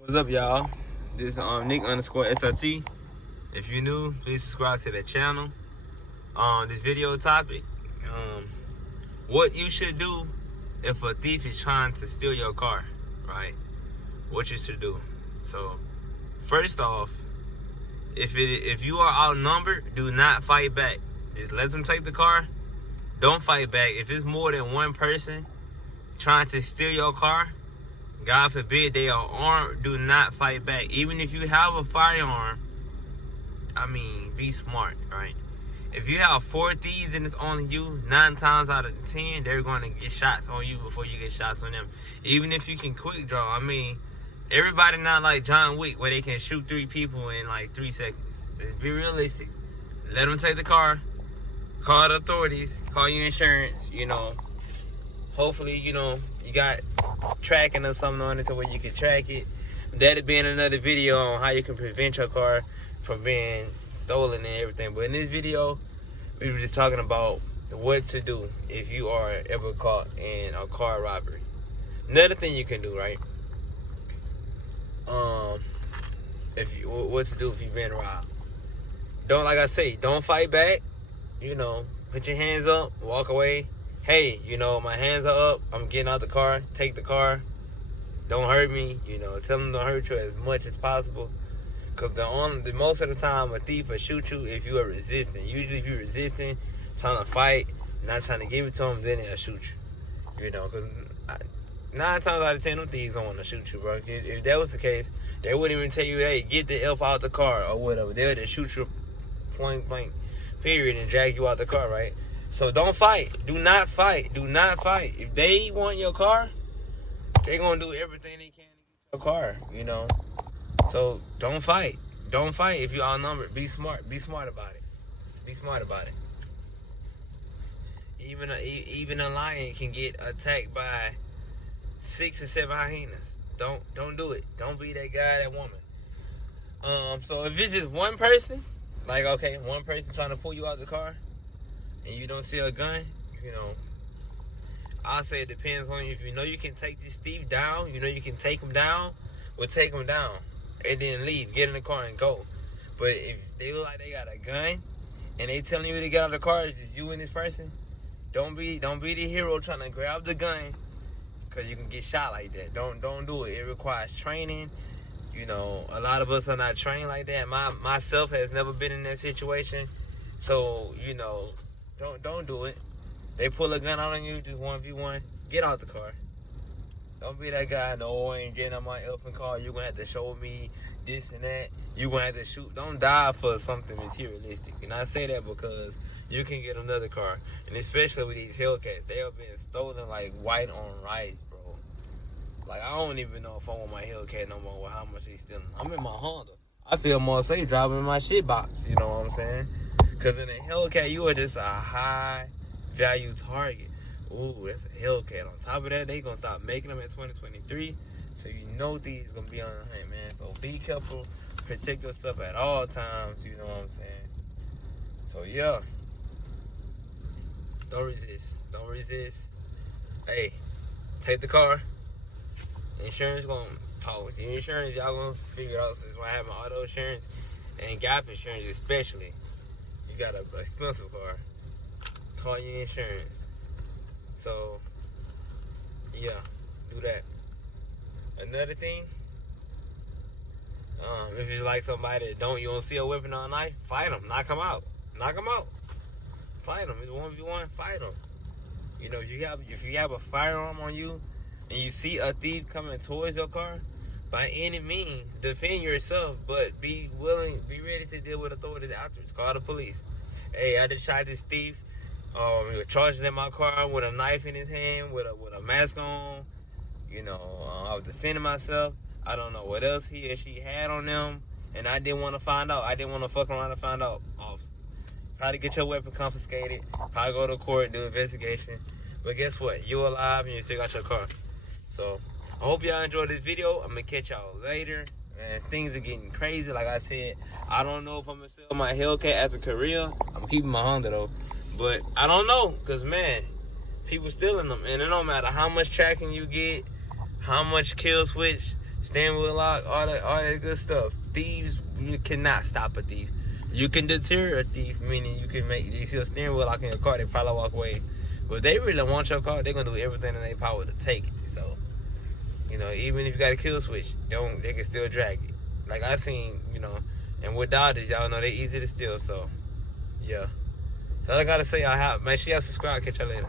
What's up, y'all? This is Nick _SRT. If you're new, please subscribe to the channel. This video topic, what you should do if a thief is trying to steal your car, right? What you should do. So, first off, if you are outnumbered, do not fight back. Just let them take the car. Don't fight back. If it's more than one person trying to steal your car, God forbid they are armed, do not fight back. Even if you have a firearm, I mean, be smart, right? If you have 4 thieves and it's on you, 9 times out of 10, they're going to get shots on you before you get shots on them. Even if you can quick draw, I mean, everybody not like John Wick where they can shoot 3 people in like 3 seconds. Let's be realistic. Let them take the car, call the authorities, call your insurance, you know. Hopefully, you know, you got tracking or something on it to where you can track it. That'll be in another video on how you can prevent your car from being stolen and everything. But in this video, we were just talking about what to do if you are ever caught in a car robbery. Another thing you can do, right? What to do if you've been robbed. Don't, like I say, don't fight back. You know, put your hands up, walk away. Hey, you know, my hands are up. I'm getting out the car. Take the car. Don't hurt me. You know, tell them don't hurt you as much as possible. Because the most of the time, a thief will shoot you if you are resisting. Usually if you're resisting, trying to fight, not trying to give it to them, then they'll shoot you. You know, because 9 times out of 10, them thieves don't want to shoot you, bro. If that was the case, they wouldn't even tell you, hey, get the F out the car or whatever. They'll just shoot you point blank, period, and drag you out the car, right? So don't fight. Do not fight. Do not fight. If they want your car, they're going to do everything they can to get your car, you know. So don't fight. Don't fight if you're outnumbered. Be smart. Be smart about it. Be smart about it. Even a lion can get attacked by 6 or 7 hyenas. Don't do it. Don't be that guy, that woman. So if it's just one person, like, okay, one person trying to pull you out the car, and you don't see a gun, you know, I'll say it depends on you. If you know you can take this thief down, you know you can take him down, well, take him down. And then leave, get in the car and go. But if they look like they got a gun, and they telling you to get out of the car, it's just you and this person, don't be the hero trying to grab the gun, because you can get shot like that. Don't do it. It requires training. You know, a lot of us are not trained like that. Myself has never been in that situation. So, you know, don't do it. They pull a gun out on you, just 1v1, get out the car. Don't be that guy, no, I ain't getting on my elephant car. You're going to have to show me this and that. You're going to have to shoot. Don't die for something materialistic. And I say that because you can get another car. And especially with these Hellcats, they are being stolen like white on rice, bro. Like, I don't even know if I want my Hellcat no more with how much they stealing. I'm in my Honda. I feel more safe driving in my shit box, you know what I'm saying? Because in a Hellcat, you are just a high value target. Ooh, that's a Hellcat. On top of that, they gonna stop making them in 2023. So you know these gonna be on the hunt, man. So be careful, protect yourself at all times, you know what I'm saying? So yeah. Don't resist. Don't resist. Hey, take the car. Insurance gonna talk with your insurance, y'all gonna figure it out since I have my auto insurance and gap insurance especially. You got an expensive car. Call your insurance. So, yeah, do that. Another thing, if it's like somebody that you don't see a weapon or a knife, fight them, knock them out. Knock them out. Fight them. It's 1v1, fight them. You know, if you have a firearm on you and you see a thief coming towards your car, by any means, defend yourself, but be ready to deal with authorities afterwards. Call the police. Hey, I just shot this thief. He was charging in my car with a knife in his hand, with a mask on. You know, I was defending myself. I don't know what else he or she had on them, and I didn't want to find out. I didn't want to fuck around and find out. Probably get your weapon confiscated. Probably go to court, do investigation. But guess what? You're alive and you still got your car. So I hope y'all enjoyed this video. I'm gonna catch y'all later. Man, things are getting crazy. Like I said, I don't know if I'm gonna sell my Hellcat as a career. I'm keeping my Honda though. But I don't know, because, man, people stealing them. And it don't matter how much tracking you get, how much kill switch, steering wheel lock, all that good stuff. Thieves, you cannot stop a thief. You can deter a thief, meaning you see a steering wheel lock in your car, they probably walk away. But if they really want your car, they're gonna do everything in their power to take it. So, even if you got a kill switch, they can still drag it. Like I seen, and with Dodgers, y'all know they easy to steal. So, yeah. That's all I gotta say. Make sure y'all subscribe. Catch y'all later.